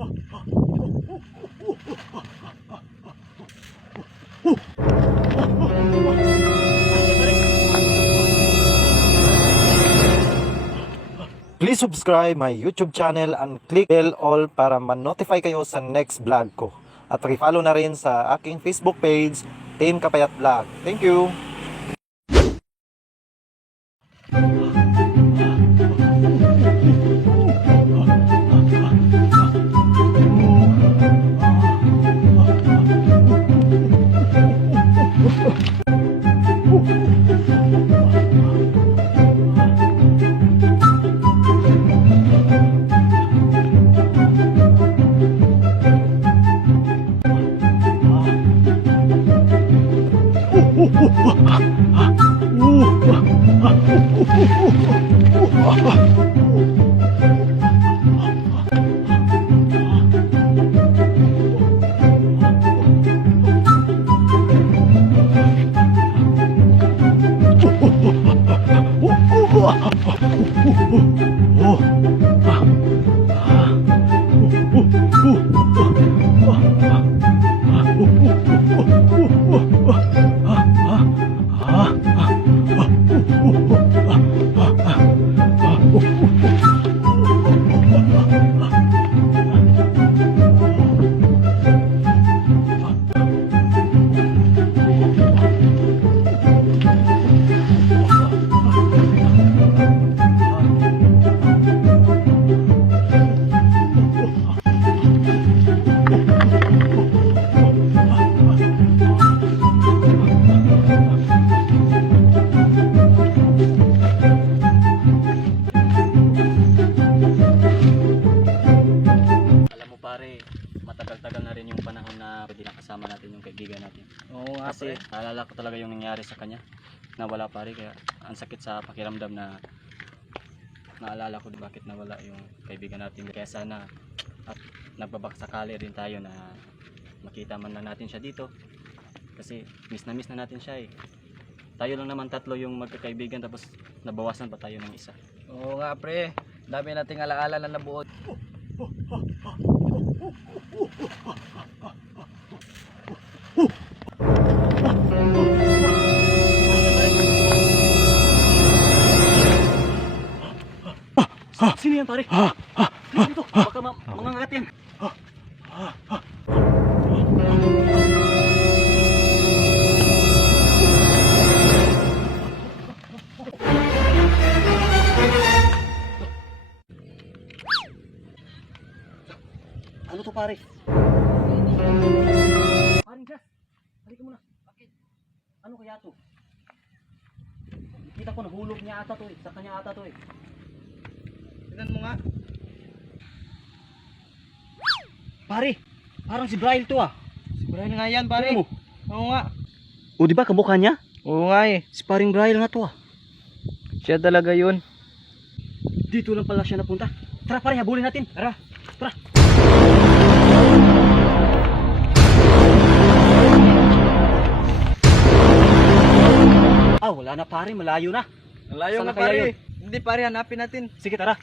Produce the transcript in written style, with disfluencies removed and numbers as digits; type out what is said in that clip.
Please subscribe my YouTube channel and click bell all para ma-notify kayo sa next vlog ko. At i-follow na rin sa aking Facebook page, Team Kapayat Vlog. Thank you! Matagal-tagal na rin yung panahon na pwede na kasama natin yung kaibigan natin. Oo nga, kasi naalala ko talaga yung nangyari sa kanya nawala pare, kaya ang sakit sa pakiramdam na naalala ko bakit nawala yung kaibigan natin. Kaya sana at nagbabakasakali rin tayo na makita man lang natin siya dito, kasi miss na natin siya eh. Tayo lang naman tatlo yung magkakaibigan, tapos nabawasan pa tayo ng isa. Oo nga pre, dami nating alaala na nabuo. Sino yan pare? Dito, baka mangangagat yan. Ano to pare? Paring Gas, halika muna. Bakit? Ano kaya to? Kita ko nahulog niya ata to eh. Sa kanya ata to eh. Tignan mo nga. Pare, parang si Brian to ah. Sigurahin nga yan pare. Tignan mo. Oo nga. O di ba kamukha niya? Oo nga eh. Si paring Brian nga to ah. Siya talaga yun. Dito lang pala siya napunta. Tara pare, habulin natin. Tara, tara. Ah, wala na pare, malayo na. Malayo Saan nga na kaya pare. yun? Hindi pare, hanapin natin. Sige tara.